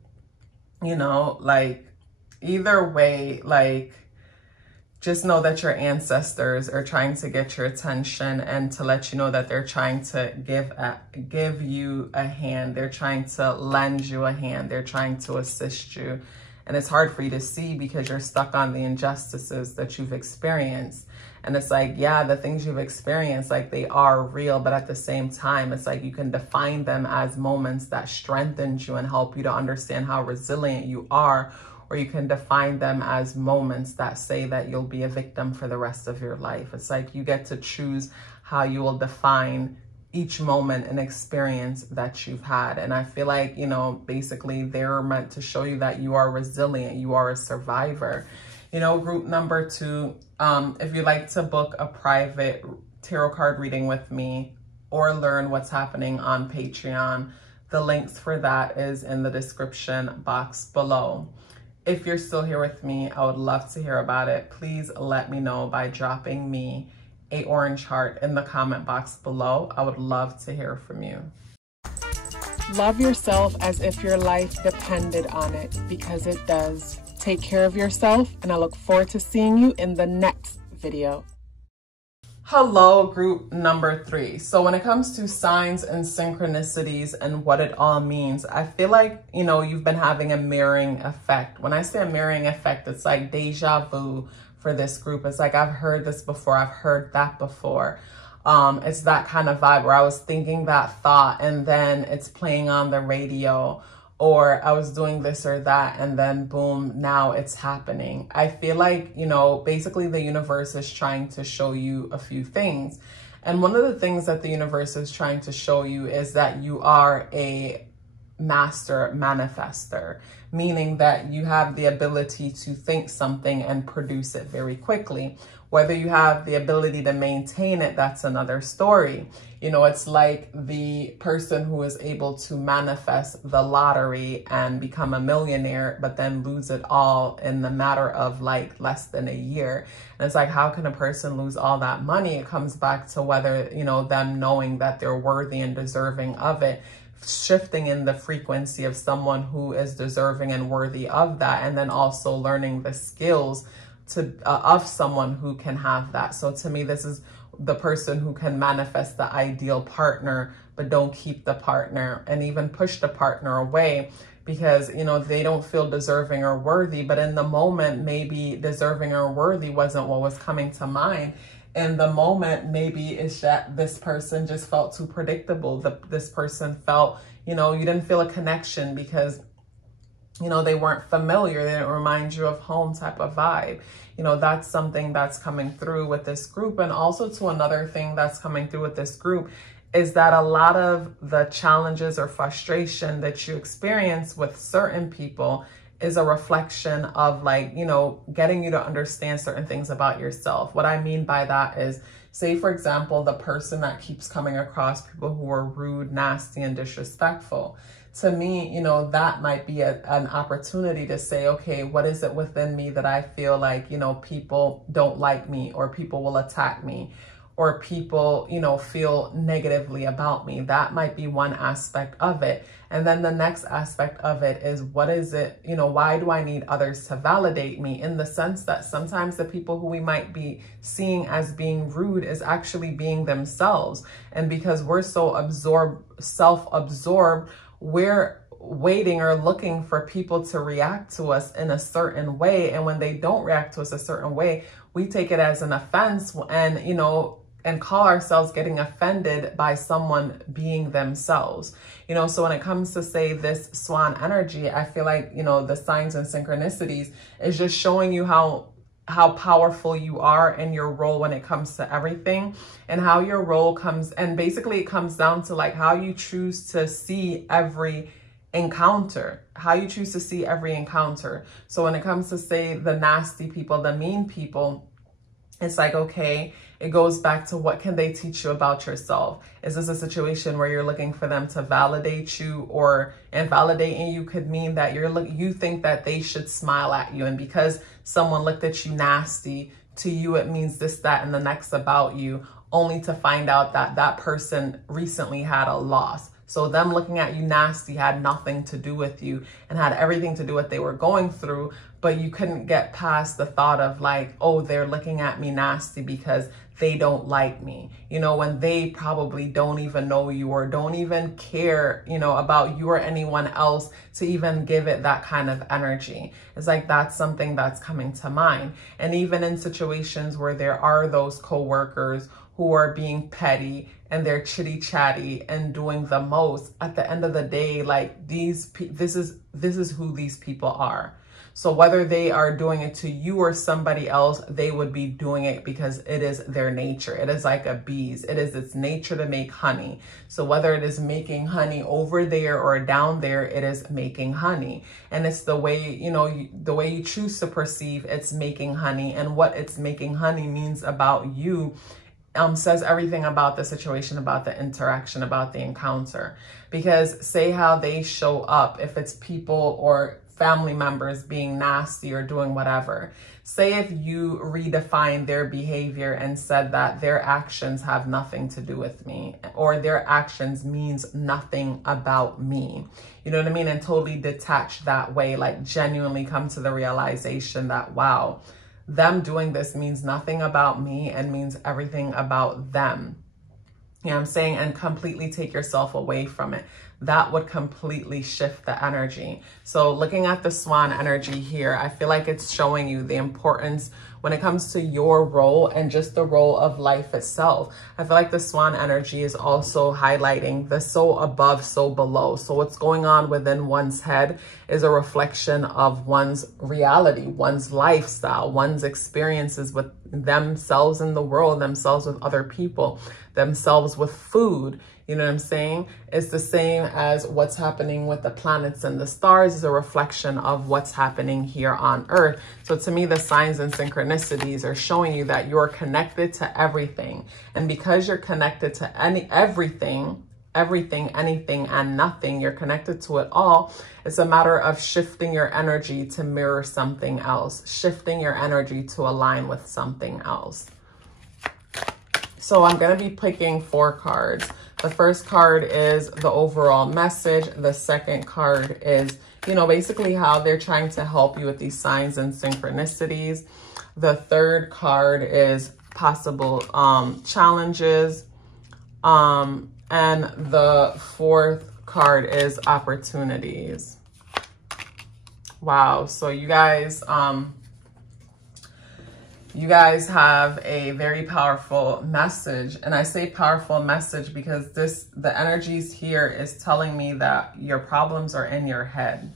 you know, like, just know that your ancestors are trying to get your attention, and to let you know that they're trying to give you a hand. They're trying to lend you a hand. They're trying to assist you. And it's hard for you to see because you're stuck on the injustices that you've experienced. And it's like, yeah, the things you've experienced, like, they are real, but at the same time, it's like you can define them as moments that strengthened you and help you to understand how resilient you are. Or you can define them as moments that say that you'll be a victim for the rest of your life. It's like you get to choose how you will define each moment and experience that you've had. And I feel like, you know, basically they're meant to show you that you are resilient, you are a survivor. You know, group number 2, if you'd like to book a private tarot card reading with me or learn what's happening on Patreon, the links for that is in the description box below. If you're still here with me, I would love to hear about it. Please let me know by dropping me an orange heart in the comment box below. I would love to hear from you. Love yourself as if your life depended on it, because it does. Take care of yourself, and I look forward to seeing you in the next video. Hello, group number 3. So when it comes to signs and synchronicities and what it all means, I feel like, you know, you've been having a mirroring effect. When I say a mirroring effect, it's like deja vu for this group. It's like, I've heard this before. I've heard that before. It's that kind of vibe where I was thinking that thought and then it's playing on the radio, or I was doing this or that and then boom, now it's happening. I feel like, you know, basically the universe is trying to show you a few things. And one of the things that the universe is trying to show you is that you are a master manifester, meaning that you have the ability to think something and produce it very quickly. Whether you have the ability to maintain it, that's another story. You know, it's like the person who is able to manifest the lottery and become a millionaire, but then lose it all in the matter of like less than a year. And it's like, how can a person lose all that money? It comes back to whether, you know, them knowing that they're worthy and deserving of it, shifting in the frequency of someone who is deserving and worthy of that, and then also learning the skills of someone who can have that. So to me, this is the person who can manifest the ideal partner, but don't keep the partner and even push the partner away because, you know, they don't feel deserving or worthy. But in the moment, maybe deserving or worthy wasn't what was coming to mind. In the moment, maybe it's that this person just felt too predictable. This person felt, you know, you didn't feel a connection because, you know, they weren't familiar. They didn't remind you of home type of vibe. You know, that's something that's coming through with this group. And also to another thing that's coming through with this group is that a lot of the challenges or frustration that you experience with certain people is a reflection of like, you know, getting you to understand certain things about yourself. What I mean by that is, say, for example, the person that keeps coming across people who are rude, nasty, and disrespectful. To me, you know, that might be an opportunity to say, okay, what is it within me that I feel like, you know, people don't like me, or people will attack me, or people, you know, feel negatively about me. That might be one aspect of it. And then the next aspect of it is, what is it, you know, why do I need others to validate me? In the sense that sometimes the people who we might be seeing as being rude is actually being themselves. And because we're so self-absorbed, we're waiting or looking for people to react to us in a certain way. And when they don't react to us a certain way, we take it as an offense and, you know, and call ourselves getting offended by someone being themselves. You know, so when it comes to, say, this swan energy, I feel like, you know, the signs and synchronicities is just showing you how powerful you are in your role when it comes to everything, and how your role comes, and basically it comes down to like how you choose to see every encounter, how you choose to see every encounter. So when it comes to, say, the nasty people, the mean people, it's like, okay, it goes back to what can they teach you about yourself? Is this a situation where you're looking for them to validate you, or, and validating you could mean that you think that they should smile at you. And because someone looked at you nasty, to you, it means this, that, and the next about you, only to find out that that person recently had a loss. So them looking at you nasty had nothing to do with you and had everything to do with what they were going through. But you couldn't get past the thought of like, oh, they're looking at me nasty because they don't like me, you know, when they probably don't even know you or don't even care, you know, about you or anyone else to even give it that kind of energy. It's like, that's something that's coming to mind. And even in situations where there are those coworkers who are being petty and they're chitty chatty and doing the most, at the end of the day, like this is who these people are. So whether they are doing it to you or somebody else, they would be doing it because it is their nature. It is like a bee's. It is its nature to make honey. So whether it is making honey over there or down there, it is making honey. And it's the way, you know, the way you choose to perceive it's making honey, and what it's making honey means about you. Says everything about the situation, about the interaction, about the encounter. Because say how they show up, if it's people or family members being nasty or doing whatever. Say if you redefine their behavior and said that their actions have nothing to do with me, or their actions means nothing about me. You know what I mean? And totally detach that way, like genuinely come to the realization that, wow, them doing this means nothing about me and means everything about them. You know what I'm saying? And completely take yourself away from it. that would completely shift the energy. So looking at the swan energy here, I feel like it's showing you the importance when it comes to your role and just the role of life itself. I feel like the swan energy is also highlighting the so above, so below. So what's going on within one's head is a reflection of one's reality, one's lifestyle, one's experiences with themselves in the world, themselves with other people, themselves with food. You know what I'm saying? It's the same as what's happening with the planets and the stars is a reflection of what's happening here on Earth. So to me, the signs and synchronicities are showing you that you're connected to everything. And because you're connected to everything, anything, and nothing, you're connected to it all. It's a matter of shifting your energy to mirror something else, shifting your energy to align with something else. So I'm going to be picking 4 cards. The first card is the overall message. The second card is, you know, basically how they're trying to help you with these signs and synchronicities. The third card is possible challenges. And the fourth card is opportunities. Wow. So you guys have a very powerful message. And I say powerful message because the energies here is telling me that your problems are in your head.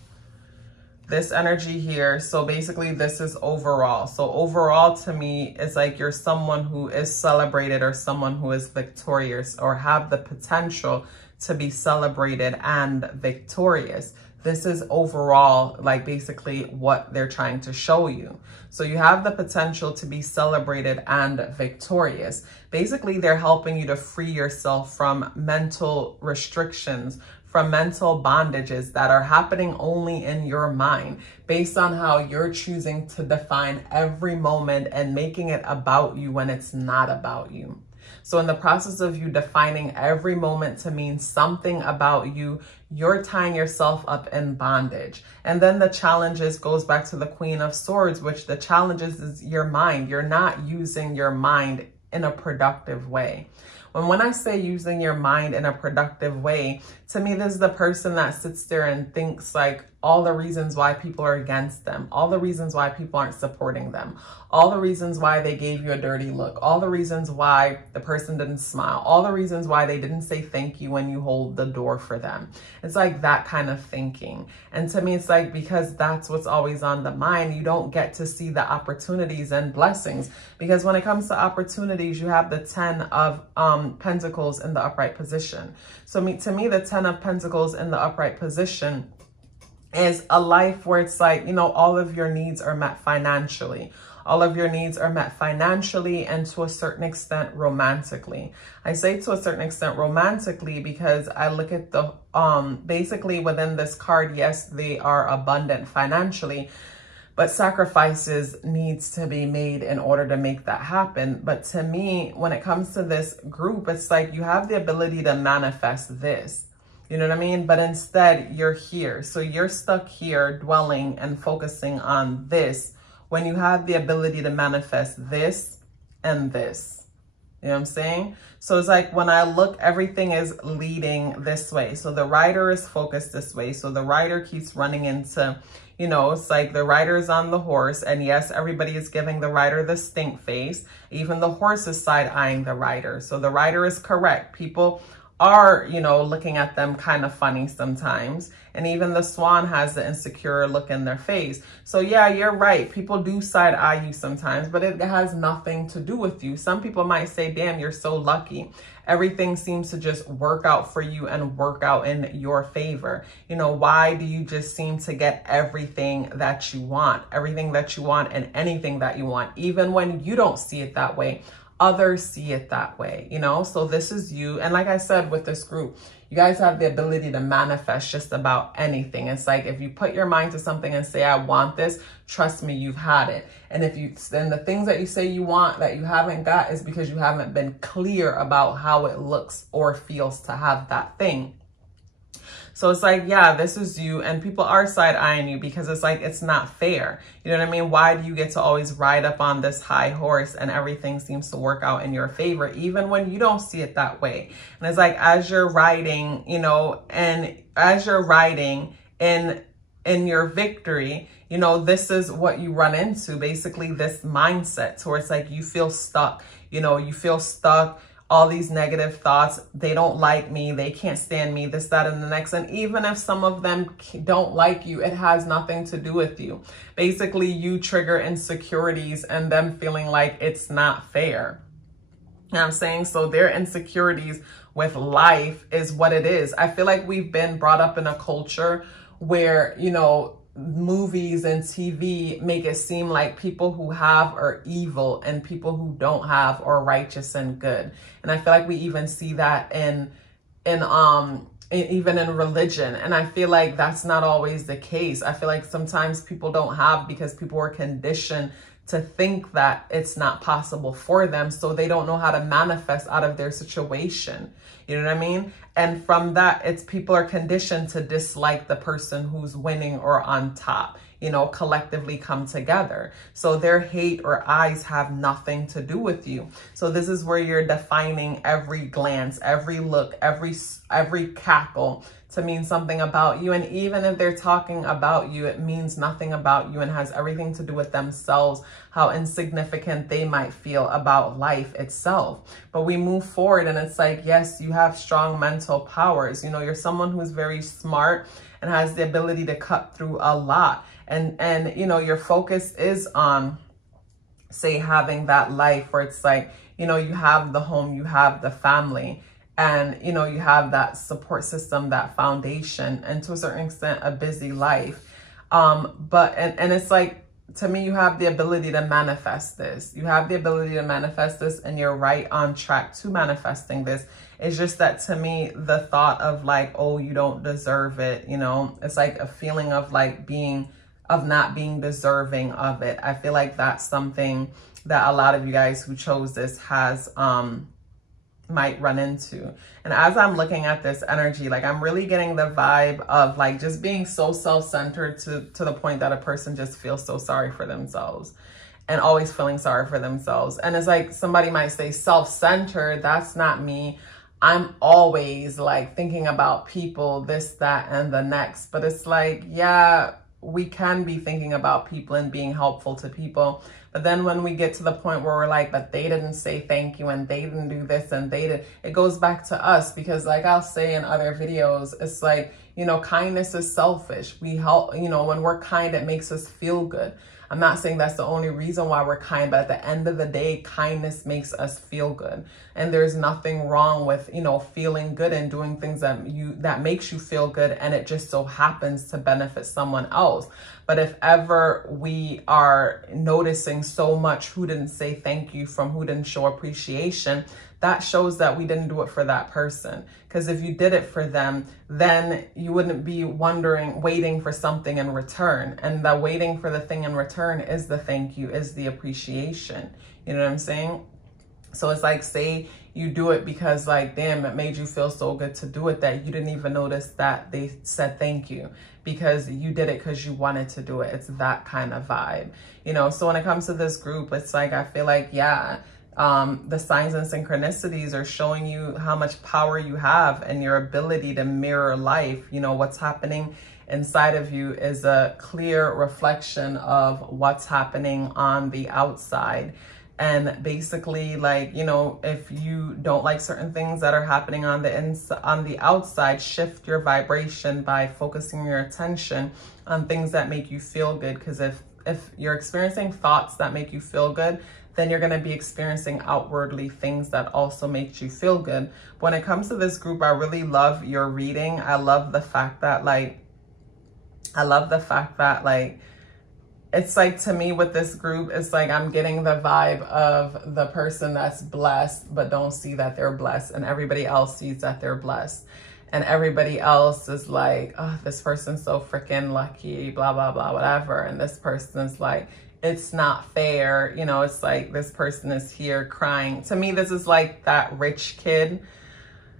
This energy here, so basically this is overall. So overall to me, it's like you're someone who is celebrated or someone who is victorious or have the potential to be celebrated and victorious. This is overall, like basically what they're trying to show you. So you have the potential to be celebrated and victorious. Basically, they're helping you to free yourself from mental restrictions, from mental bondages that are happening only in your mind, based on how you're choosing to define every moment and making it about you when it's not about you. So in the process of you defining every moment to mean something about you, you're tying yourself up in bondage. And then the challenges goes back to the Queen of Swords, which the challenges is your mind. You're not using your mind in a productive way. When I say using your mind in a productive way, to me, this is the person that sits there and thinks like all the reasons why people are against them, all the reasons why people aren't supporting them, all the reasons why they gave you a dirty look, all the reasons why the person didn't smile, all the reasons why they didn't say thank you when you hold the door for them. It's like that kind of thinking. And to me, it's like, because that's what's always on the mind, you don't get to see the opportunities and blessings. Because when it comes to opportunities, you have the 10 of Pentacles in the upright position. So to me, the 10 of Pentacles in the upright position is a life where it's like, you know, all of your needs are met financially. All of your needs are met financially and to a certain extent romantically. I say to a certain extent romantically because I look at the, basically within this card, yes, they are abundant financially, but sacrifices needs to be made in order to make that happen. But to me, when it comes to this group, it's like you have the ability to manifest this. You know what I mean? But instead, you're here. So you're stuck here dwelling and focusing on this when you have the ability to manifest this and this. You know what I'm saying? So it's like when I look, everything is leading this way. So the rider is focused this way. So the rider keeps running into, you know, it's like the rider is on the horse. And yes, everybody is giving the rider the stink face. Even the horse is side-eyeing the rider. So the rider is correct. People are, you know, looking at them kind of funny sometimes. And even the swan has the insecure look in their face. So yeah, you're right. People do side eye you sometimes, but it has nothing to do with you. Some people might say, damn, you're so lucky. Everything seems to just work out for you and work out in your favor. You know, why do you just seem to get everything that you want? Everything that you want and anything that you want, even when you don't see it that way. Others see it that way, you know? So this is you. And like I said, with this group, you guys have the ability to manifest just about anything. It's like, if you put your mind to something and say, I want this, trust me, you've had it. And if you, then the things that you say you want that you haven't got is because you haven't been clear about how it looks or feels to have that thing. So it's like, yeah, this is you, and people are side-eyeing you because it's like, it's not fair. You know what I mean? Why do you get to always ride up on this high horse and everything seems to work out in your favor, even when you don't see it that way? And it's like, as you're riding, you know, and as you're riding in your victory, you know, this is what you run into, basically this mindset where it's like, you feel stuck, you know, you feel stuck. All these negative thoughts, they don't like me, they can't stand me, this, that, and the next. And even if some of them don't like you, it has nothing to do with you. Basically, you trigger insecurities and them feeling like it's not fair. You know what I'm saying? So their insecurities with life is what it is. I feel like we've been brought up in a culture where, you know, movies and TV make it seem like people who have are evil and people who don't have are righteous and good. And I feel like we even see that even in religion. And I feel like that's not always the case. I feel like sometimes people don't have because people were conditioned to think that it's not possible for them. So they don't know how to manifest out of their situation. You know what I mean? And from that, it's people are conditioned to dislike the person who's winning or on top, you know, collectively come together. So their hate or eyes have nothing to do with you. So this is where you're defining every glance, every look, every cackle to mean something about you. And even if they're talking about you, it means nothing about you and has everything to do with themselves, how insignificant they might feel about life itself. But we move forward and it's like, yes, you have strong mental powers. You know, you're someone who's very smart and has the ability to cut through a lot. And you know, your focus is on, say, having that life where it's like, you know, you have the home, you have the family, and, you know, you have that support system, that foundation, and to a certain extent, a busy life. But it's like, to me, you have the ability to manifest this. You have the ability to manifest this, and you're right on track to manifesting this. It's just that, to me, the thought of like, oh, you don't deserve it, you know, it's like a feeling of like not being deserving of it. I feel like that's something that a lot of you guys who chose this has, might run into. And as I'm looking at this energy, like, I'm really getting the vibe of like just being so self-centered to the point that a person just feels so sorry for themselves and always feeling sorry for themselves. And it's like, somebody might say self-centered, that's not me. I'm always like thinking about people, this, that, and the next. But it's like, yeah, we can be thinking about people and being helpful to people. But then when we get to the point where we're like, but they didn't say thank you and they didn't do this and they did, it goes back to us. Because like I'll say in other videos, it's like, you know, kindness is selfish. We help, you know, when we're kind, it makes us feel good. I'm not saying that's the only reason why we're kind, but at the end of the day, kindness makes us feel good. And there's nothing wrong with, you know, feeling good and doing things that makes you feel good, and it just so happens to benefit someone else. But if ever we are noticing so much who didn't say thank you from who didn't show appreciation, that shows that we didn't do it for that person. Because if you did it for them, then you wouldn't be waiting for something in return. And the waiting for the thing in return is the thank you, is the appreciation. You know what I'm saying? So it's like, say you do it because like, damn, it made you feel so good to do it that you didn't even notice that they said thank you, because you did it because you wanted to do it. It's that kind of vibe, you know? So when it comes to this group, it's like, I feel like, yeah, the signs and synchronicities are showing you how much power you have and your ability to mirror life. You know, what's happening inside of you is a clear reflection of what's happening on the outside. And basically, like, you know, if you don't like certain things that are happening on the outside, shift your vibration by focusing your attention on things that make you feel good. Because if you're experiencing thoughts that make you feel good, then you're going to be experiencing outwardly things that also make you feel good. But when it comes to this group, I really love your reading. I love the fact that it's like, to me with this group, it's like I'm getting the vibe of the person that's blessed but don't see that they're blessed, and everybody else sees that they're blessed. And everybody else is like, oh, this person's so freaking lucky, blah, blah, blah, whatever. And this person's like, it's not fair. You know, it's like this person is here crying. To me, this is like that rich kid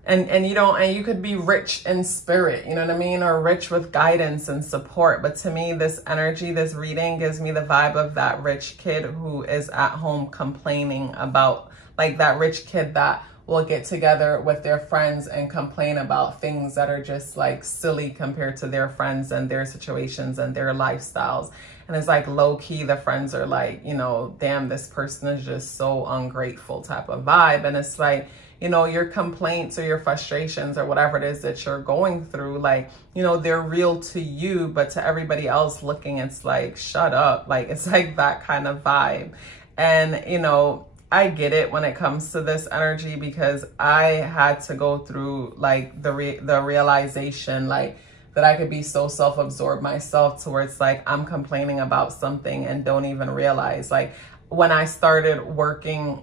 And you could be rich in spirit, you know what I mean? Or rich with guidance and support. But to me, this energy, this reading gives me the vibe of that rich kid who is at home complaining about, like that rich kid that will get together with their friends and complain about things that are just like silly compared to their friends and their situations and their lifestyles. And it's like low key, the friends are like, you know, damn, this person is just so ungrateful type of vibe. And it's like, you know, your complaints or your frustrations or whatever it is that you're going through, like, you know, they're real to you, but to everybody else looking, it's like, shut up. Like, it's like that kind of vibe. And, you know, I get it when it comes to this energy, because I had to go through like the realization, like, that I could be so self-absorbed myself to where it's like I'm complaining about something and don't even realize. Like when I started working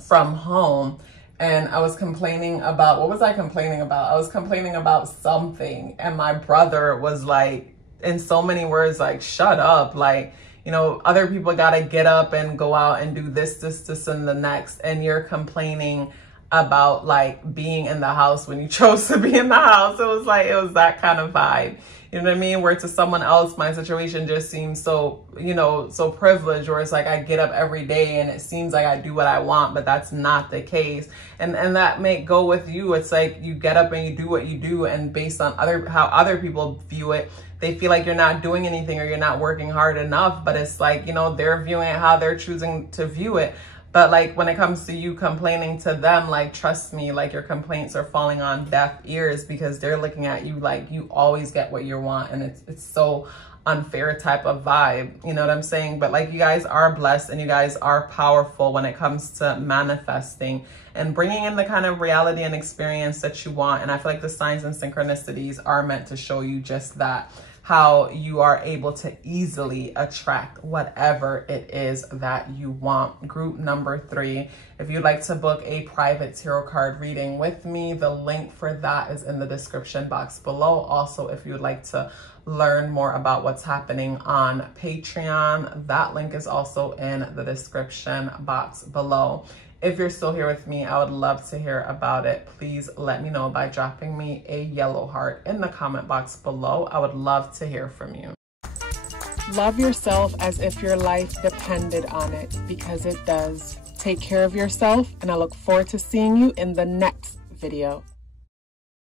from home and I was complaining about, what was I complaining about? I was complaining about something, and my brother was like, in so many words, like, shut up. Like, you know, other people got to get up and go out and do this, and the next. And you're complaining about like being in the house when you chose to be in the house. It was like, it was that kind of vibe. You know what I mean? Where to someone else, my situation just seems so, you know, so privileged, where it's like I get up every day and it seems like I do what I want, but that's not the case. And that may go with you. It's like you get up and you do what you do, and based on how other people view it, they feel like you're not doing anything or you're not working hard enough. But it's like, you know, they're viewing it how they're choosing to view it. But like when it comes to you complaining to them, like, trust me, like your complaints are falling on deaf ears, because they're looking at you like you always get what you want. And it's so unfair type of vibe. You know what I'm saying? But like, you guys are blessed and you guys are powerful when it comes to manifesting and bringing in the kind of reality and experience that you want. And I feel like the signs and synchronicities are meant to show you just that, how you are able to easily attract whatever it is that you want. Group number 3, if you'd like to book a private tarot card reading with me, the link for that is in the description box below. Also, if you would like to learn more about what's happening on Patreon, that link is also in the description box below. If you're still here with me, I would love to hear about it. Please let me know by dropping me a yellow heart in the comment box below. I would love to hear from you. Love yourself as if your life depended on it, because it does. Take care of yourself, and I look forward to seeing you in the next video.